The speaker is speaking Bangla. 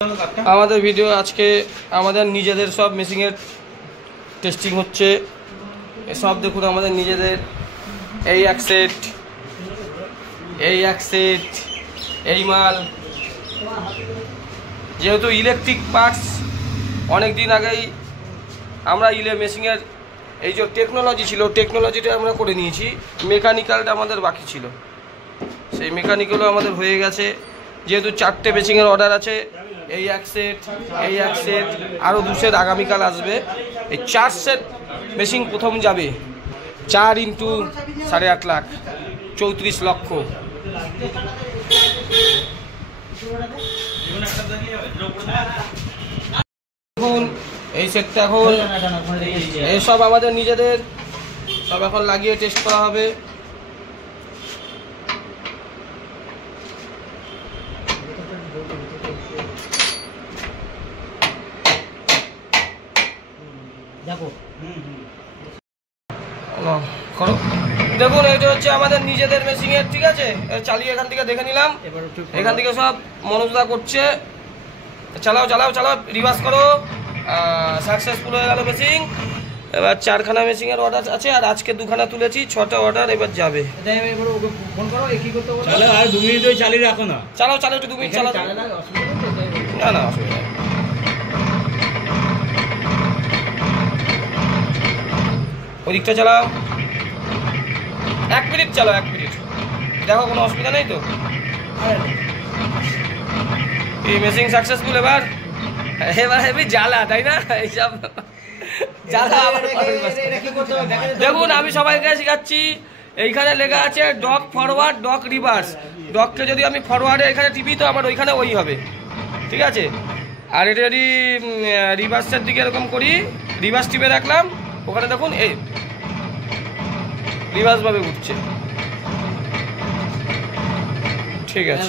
আমাদের ভিডিও আজকে আমাদের নিজেদের সব মেশিনের টেস্টিং হচ্ছে। সব দেখুন আমাদের নিজেদের এই এক সেট, এই মাল। যেহেতু ইলেকট্রিক পার্টস অনেক দিন আগেই আমরা মেশিনের এই যে টেকনোলজি ছিল, টেকনোলজিটা আমরা করে নিয়েছি। মেকানিক্যালটা আমাদের বাকি ছিল, সেই মেকানিক্যালও আমাদের হয়ে গেছে। যেহেতু 4টে মেশিনের অর্ডার আছে, এই এক সেট, আরও 2 সেট আগামীকাল আসবে। এই 4 সেট মেশিন প্রথম যাবে। 4 × 8.5 লাখ, 34 লক্ষ। দেখুন এই সেটটা এখন এইসব আমাদের নিজেদের সব এখন লাগিয়ে টেস্ট করা হবে। দেখুন এটা হচ্ছে আমাদের নিজেদের মেশিনের, ঠিক আছে। চালিয়ে এখান থেকে দেখে নিলাম, এখান থেকে সব মনোজদা করছে। চালাও, রিভার্স করো। সাকসেসফুল হয়ে গেল মেশিন। এবার 4খানা মেশিনের অর্ডার আছে, আর আজকে 2খানা তুলেছি, 6টা অর্ডার এবার যাবে। আর 2 মিনিট চালিয়ে রাখো না। চালাও একটু 2 মিনিট চালাও। না অসুবিধা নেই। ওদিকটা চালাও, 1 মিনিট চালাও, 1 মিনিট দেখো, কোনো অসুবিধা নেই তো। এই মেশিন সাকসেসফুল। এবার হেভি জ্বালা, তাই না? এইসব জ্বালা। দেখুন আমি সবাইকে শেখাচ্ছি। এইখানে লেখা আছে ডগ ফরওয়ার্ড, ডগ রিভার্স। ডগকে যদি আমি ফরওয়ার্ডে এখানে টিপি তো আমার ওইখানে ওই হবে, ঠিক আছে। আর এটা যদি রিভার্সের দিকে এরকম করি, রিভার্স টিপে রাখলাম, ওখানে দেখুন এই রিভার্স ভাবে উঠছে, ঠিক আছে।